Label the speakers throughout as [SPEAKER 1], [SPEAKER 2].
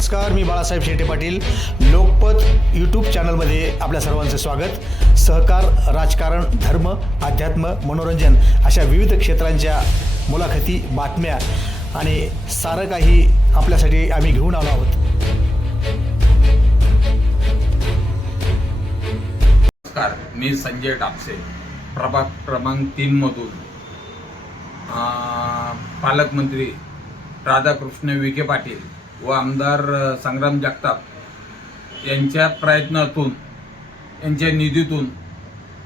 [SPEAKER 1] नमस्कार मी बाळासाहेब शेटे पाटील. लोकपत यूट्यूब चॅनलमध्ये आपल्या सर्वांचं स्वागत. सहकार राजकारण धर्म अध्यात्म मनोरंजन अशा विविध क्षेत्रांच्या मुलाखती बातम्या आणि सारं काही आपल्यासाठी आम्ही घेऊन आलो आहोत.
[SPEAKER 2] नमस्कार मी संजय टापसे प्रभाग क्रमांक तीन मधून. पालकमंत्री राधाकृष्ण विखे पाटील. व आमदार संग्राम जगताप यांच्या प्रयत्नातून यांच्या निधीतून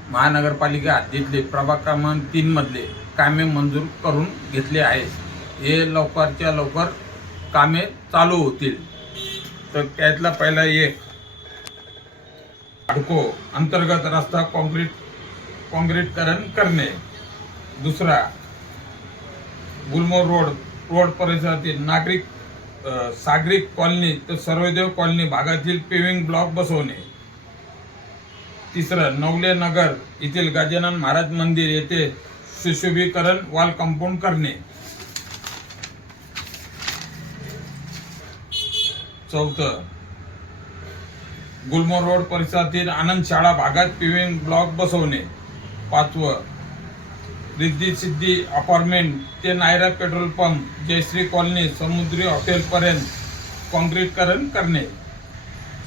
[SPEAKER 2] महानगरपालिका हद्दीतले प्रभाग क्रमांक तीन मधले कामे मंजूर करून घेतले आहेत. हे लवकरच्या लवकर कामे चालू होतील. तर त्यातला पहिला एक अडको अंतर्गत रस्ता कॉन्क्रीट कॉन्क्रीटकरण करणे. दुसरा गुलमोर रोड रोड परिसरातील नागरिक सागरी कॉलनी तर सर्वदेव कॉलनी भागातील पेविंग ब्लॉक बसवणे. तिसरं नवले नगर येथील गजानन महाराज मंदिर येथे सुशोभीकरण वॉल कंपाऊंड करणे. चौथं गुलमोर रोड परिसरातील आनंद शाळा भागात पिविंग ब्लॉक बसवणे. पाचवं रिद्धी सिद्धी अपार्टमेंट ते Nayara petrol pump Jayshree colony Samudri हॉटेलपर्यंत कॉन्क्रीटकरण करणे.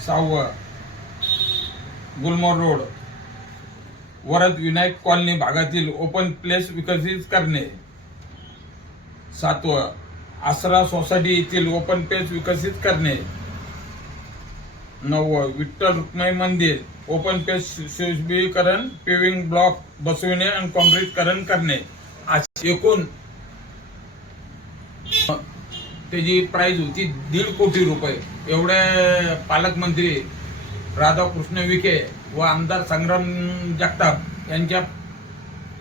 [SPEAKER 2] सहावं गुलमोर रोड. वरद विनायक कॉलनी भागातील ओपन प्लेस विकसित करणे. सातवं आसरा सोसायटी येथील ओपन प्लेस विकसित करणे. नव्वद विठ्ठल रुक्माई मंदिर. ओपन पेस सुशोभीकरण पेविंग ब्लॉक बसविणे आणि कॉन्क्रीटकरण करणे. एकूण त्याची प्राईज होती दीड कोटी रुपये. एवढे पालकमंत्री राधाकृष्ण विखे व आमदार संग्राम जगताप यांच्या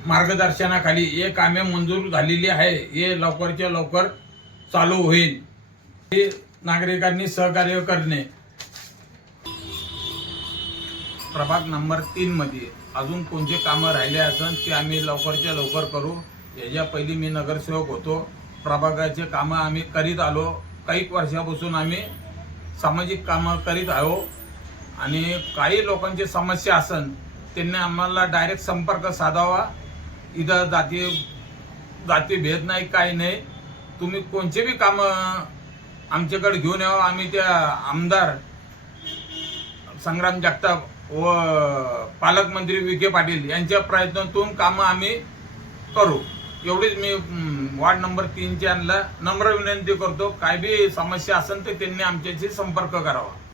[SPEAKER 2] मार्गदर्शनाखाली हे कामे मंजूर झालेली आहे. हे लवकरच्या लवकर चालू होईल. हे नागरिकांनी सहकार्य करणे. प्रभाग नंबर तीनमध्ये अजून कोणते कामं राहिले असन ते आम्ही लवकरच्या लवकर करू. याच्या पहिली मी नगरसेवक होतो. प्रभागाचे कामं आम्ही करीत आलो. काही वर्षापासून आम्ही सामाजिक कामं करीत आहो. आणि काही लोकांची समस्या असन त्यांनी आम्हाला डायरेक्ट संपर्क साधावा. इथं जाती जाती भेद नाही काही नाही. तुम्ही कोणते बी कामं आमच्याकडे घेऊन यावं. आम्ही त्या आमदार संग्राम जगताप व पालकमंत्री विखे पाटील यांच्या प्रयत्नातून कामं आम्ही करू. एवढीच मी वार्ड नंबर तीनच्या नम्र विनंती करतो काय बी समस्या असेल तर त्यांनी आमच्याशी संपर्क करावा.